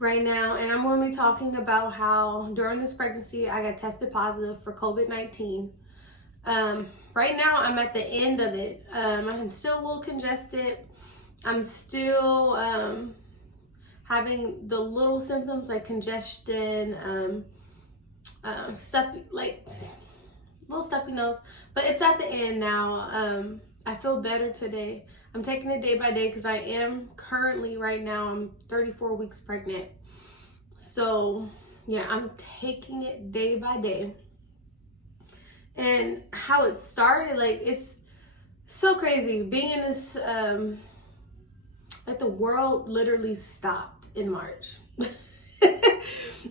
right now, and I'm going to be talking about how during this pregnancy I got tested positive for COVID-19. Right now I'm at the end of it. I'm still a little congested. I'm still having the little symptoms like congestion, stuffy, like little stuffy nose, but it's at the end now. I feel better today. I'm taking it day by day because I am currently, right now, I'm 34 weeks pregnant. So yeah, I'm taking it day by day. And how it started, like, it's so crazy being in this, like, the world literally stopped in March.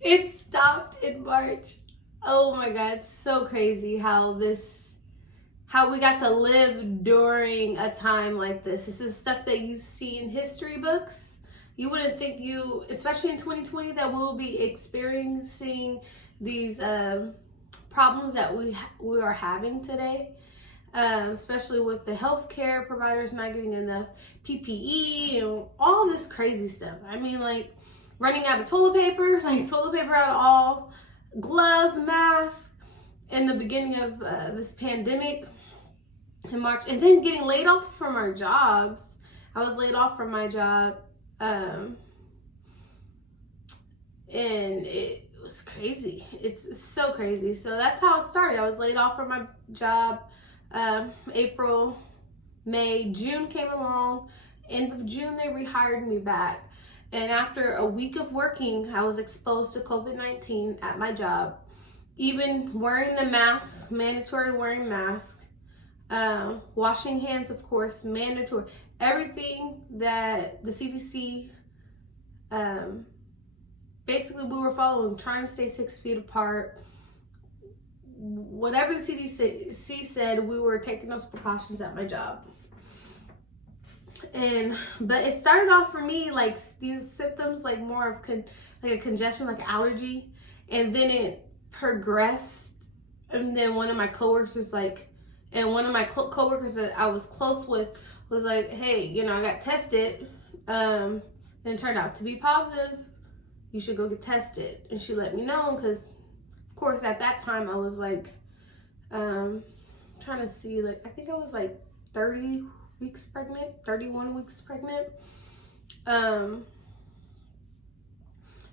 It stopped in March. Oh my God, it's so crazy how we got to live during a time like this. This is stuff that you see in history books. You wouldn't think especially in 2020, that we will be experiencing these problems that we are having today. Especially with the healthcare providers not getting enough PPE and all this crazy stuff. I mean, like, running out of toilet paper out of all, gloves, masks in the beginning of this pandemic in March, and then getting laid off from our jobs. I was laid off from my job, and it was crazy. It's so crazy. So that's how it started. I was laid off from my job. April, May, June came along. End of June, they rehired me back. And after a week of working, I was exposed to COVID-19 at my job. Even wearing the mask, mandatory wearing mask, washing hands, of course, mandatory. Everything that the CDC, basically we were following, trying to stay 6 feet apart. Whatever the CDC said, we were taking those precautions at my job. But it started off for me like these symptoms, like more of like a congestion, like allergy, and then it progressed. And then one of my coworkers was like, coworkers that I was close with was like, hey, I got tested, and it turned out to be positive. You should go get tested. And she let me know because, of course, at that time I was like, trying to see, like, I think I was like 31 weeks pregnant,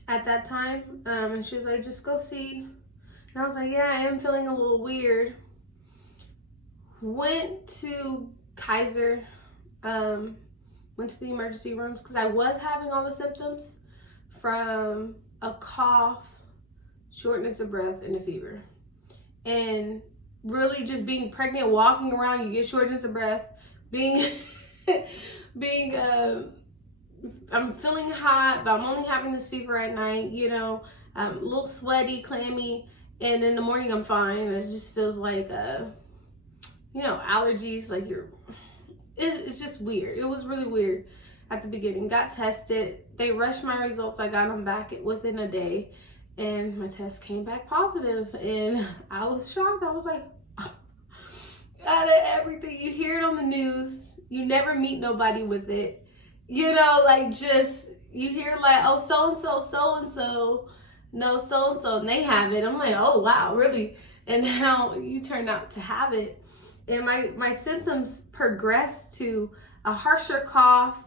at that time. And she was like, just go see. And I was like, yeah, I am feeling a little weird. Went to Kaiser, went to the emergency rooms because I was having all the symptoms from a cough, shortness of breath, and a fever. And really just being pregnant, walking around, you get shortness of breath. I'm feeling hot, but I'm only having this fever at night, a little sweaty, clammy, and in the morning I'm fine. It just feels like, allergies, like it's just weird. It was really weird at the beginning. Got tested. They rushed my results. I got them back within a day, and my test came back positive, and I was shocked. I was like, out of everything, you hear it on the news, you never meet nobody with it, like, just, you hear like, oh, so-and-so, and they have it. I'm like, oh, wow, really? And now you turn out to have it. And my symptoms progressed to a harsher cough,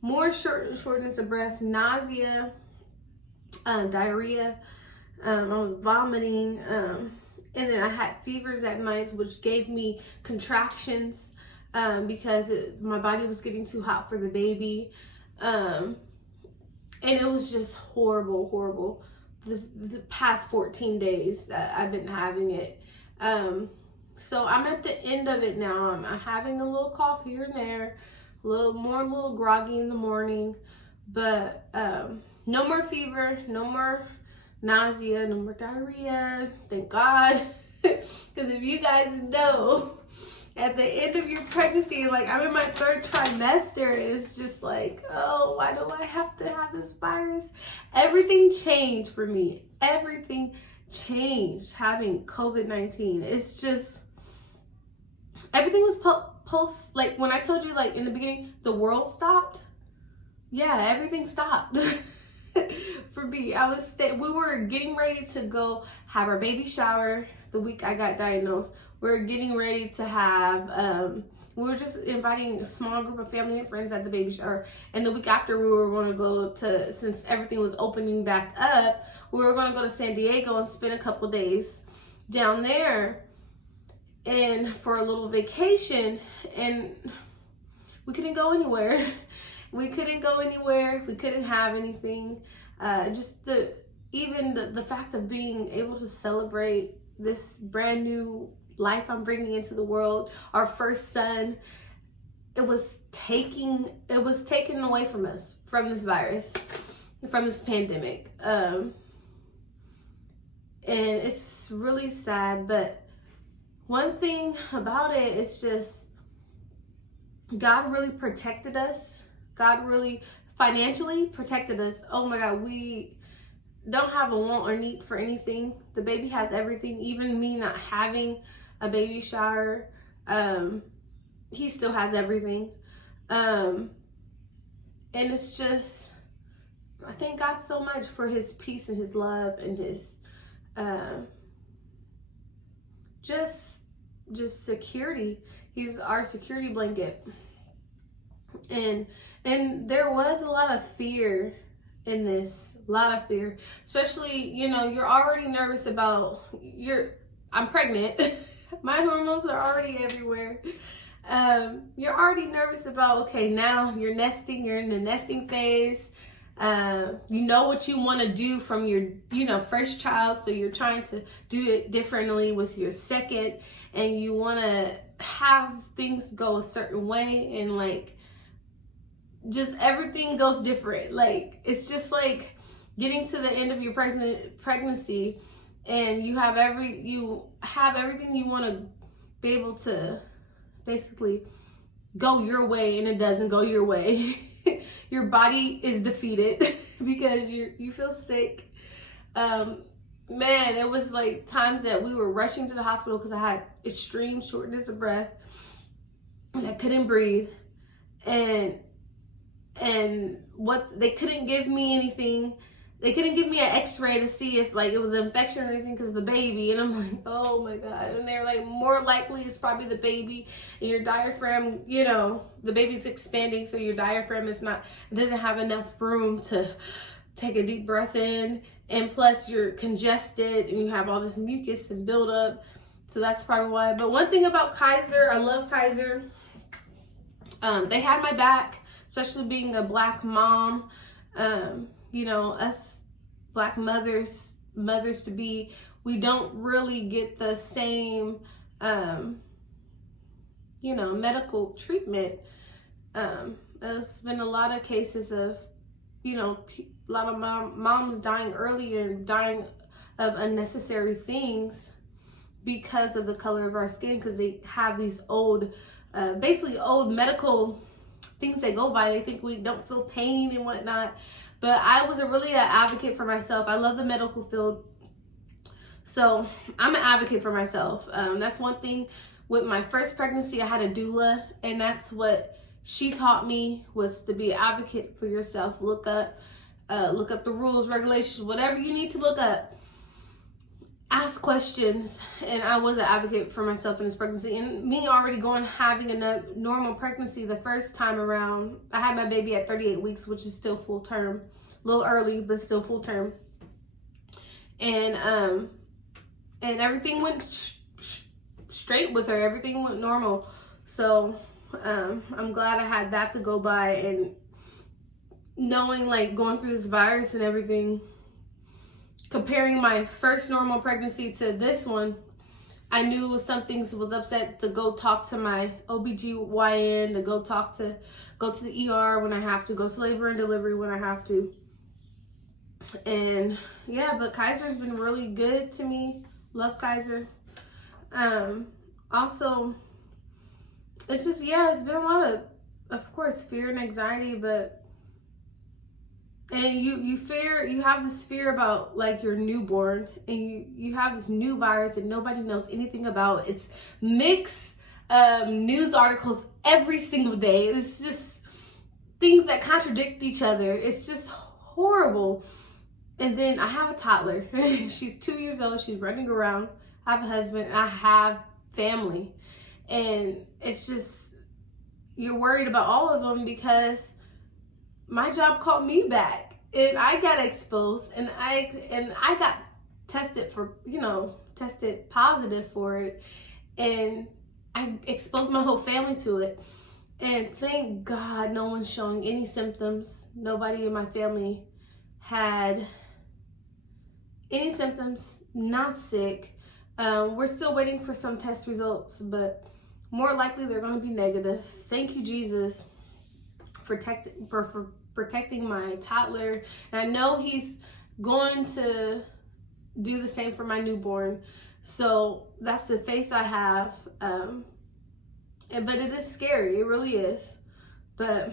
more shortness of breath, nausea, diarrhea. I was vomiting, and then I had fevers at nights, which gave me contractions, because my body was getting too hot for the baby. And it was just horrible. The past 14 days that I've been having it. So I'm at the end of it now. I'm having a little cough here and there, a little groggy in the morning, but no more fever, no more nausea, no more diarrhea, thank God. Because if you guys know, at the end of your pregnancy, like, I'm in my 3rd trimester, and it's just like, oh, why do I have to have this virus? Everything changed for me. Everything changed having COVID-19. It's just, everything was post, like, when I told you, like, in the beginning, the world stopped. Yeah, everything stopped. be. We were getting ready to go have our baby shower the week I got diagnosed. We were getting ready to have, we were just inviting a small group of family and friends at the baby shower. And the week after, we were going to go to, since everything was opening back up, we were going to go to San Diego and spend a couple days down there and for a little vacation. And we couldn't go anywhere. We couldn't go anywhere. We couldn't have anything. Just the fact of being able to celebrate this brand new life I'm bringing into the world, our first son, it was taken away from us, from this virus, from this pandemic. And it's really sad, but one thing about it is just God really protected us. God really financially protected us. Oh my God, we don't have a want or need for anything. The baby has everything. Even me not having a baby shower, he still has everything. And it's just, I thank God so much for his peace and his love and his just security. He's our security blanket. And there was a lot of fear in this, a lot of fear, especially, you know, you're already nervous about I'm pregnant. My hormones are already everywhere. You're already nervous about, okay, now you're nesting, you're in the nesting phase. You know what you want to do from your, first child. So you're trying to do it differently with your second, and you want to have things go a certain way, and like, just everything goes different. Like, it's just like getting to the end of your pregnancy, and you have everything you want to be able to basically go your way, and it doesn't go your way. Your body is defeated because you feel sick. Man, it was like times that we were rushing to the hospital because I had extreme shortness of breath and I couldn't breathe, and what they couldn't give me anything. They couldn't give me an x-ray to see if like it was an infection or anything because of the baby. And I'm like, oh my God. And they're like, more likely it's probably the baby, and your diaphragm, the baby's expanding. So your diaphragm it doesn't have enough room to take a deep breath in. And plus you're congested and you have all this mucus and buildup. So that's probably why. But one thing about Kaiser, I love Kaiser. They had my back, especially being a Black mom. Us Black mothers to be, we don't really get the same, medical treatment. There's been a lot of cases of, a lot of moms dying early and dying of unnecessary things because of the color of our skin, because they have these old medical things they go by. They think we don't feel pain and whatnot. But I was really an advocate for myself. I love the medical field. So I'm an advocate for myself. That's one thing. With my first pregnancy, I had a doula, and that's what she taught me, was to be an advocate for yourself. Look up the rules, regulations, whatever you need to look up. Ask questions. And I was an advocate for myself in this pregnancy. And me already having a normal pregnancy the first time around, I had my baby at 38 weeks, which is still full term. A little early, but still full term. And everything went straight with her. Everything went normal. So I'm glad I had that to go by, and knowing like going through this virus and everything, comparing my first normal pregnancy to this one, I knew something was upset, to go talk to my OBGYN, to go to the ER when I have to, go to labor and delivery when I have to. And yeah, but Kaiser's been really good to me. Love Kaiser. Also, it's just, it's been a lot of course, fear and anxiety, and you have this fear about like your newborn, and you have this new virus that nobody knows anything about. It's mixed news articles every single day. It's just things that contradict each other. It's just horrible. And then I have a toddler. She's 2 years old. She's running around. I have a husband. I have family. And it's just, you're worried about all of them because my job called me back and I got exposed and I got tested tested positive for it, and I exposed my whole family to it. And thank God no one's showing any symptoms. Nobody in my family had any symptoms, not sick. We're still waiting for some test results, but more likely they're going to be negative. Thank you, Jesus, for protecting my toddler. And I know he's going to do the same for my newborn. So that's the faith I have. But it is scary. It really is. But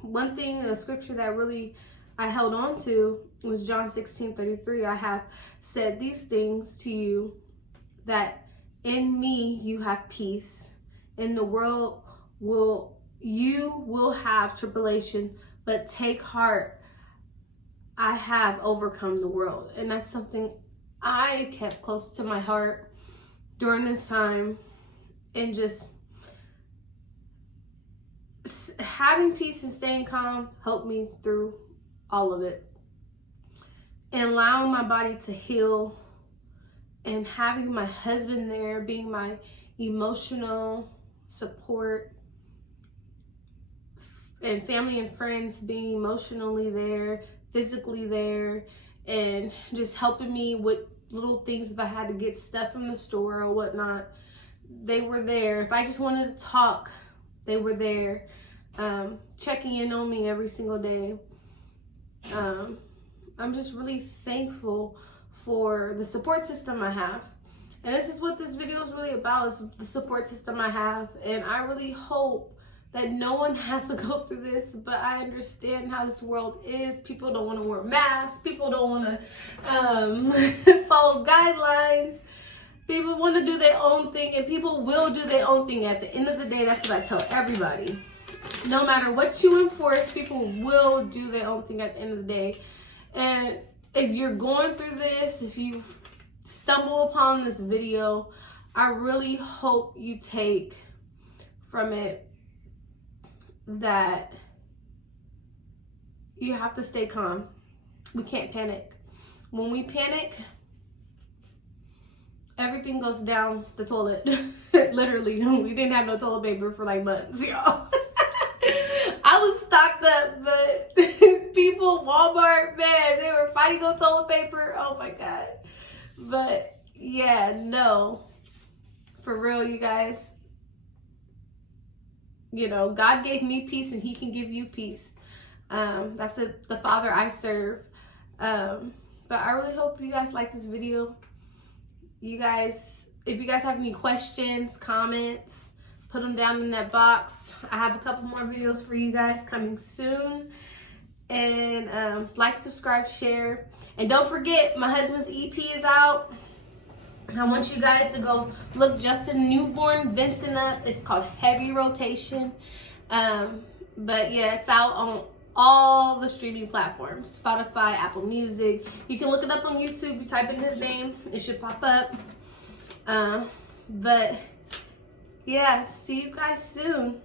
one thing, a scripture that really I held on to was John 16:33. I have said these things to you, that in me you have peace. In the world you will have tribulation, but take heart, I have overcome the world. And that's something I kept close to my heart during this time, and just having peace and staying calm helped me through all of it. And allowing my body to heal, and having my husband there being my emotional support, and family and friends being emotionally there, physically there, and just helping me with little things if I had to get stuff from the store or whatnot. They were there. If I just wanted to talk, they were there, checking in on me every single day. I'm just really thankful for the support system I have. And this is what this video is really about, is the support system I have. And I really hope that no one has to go through this, but I understand how this world is. People don't want to wear masks. People don't want to follow guidelines. People want to do their own thing, and people will do their own thing. At the end of the day, that's what I tell everybody. No matter what you enforce, people will do their own thing at the end of the day. And if you're going through this, if you stumble upon this video, I really hope you take from it that you have to stay calm. We can't panic. When we panic, everything goes down the toilet. Literally, we didn't have no toilet paper for like months, y'all. I was stocked up, but people, Walmart, man, they were fighting on toilet paper. Oh my God. But yeah, no, for real, you guys, God gave me peace, and he can give you peace. That's the Father I serve. But I really hope you guys like this video. You guys, if you guys have any questions, comments, put them down in that box. I have a couple more videos for you guys coming soon. And like, subscribe, share. And don't forget, my husband's EP is out. I want you guys to go look Justin Newborn Vincent up. It's called Heavy Rotation. But yeah, it's out on all the streaming platforms. Spotify, Apple Music. You can look it up on YouTube. You type in his name, it should pop up. But yeah, see you guys soon.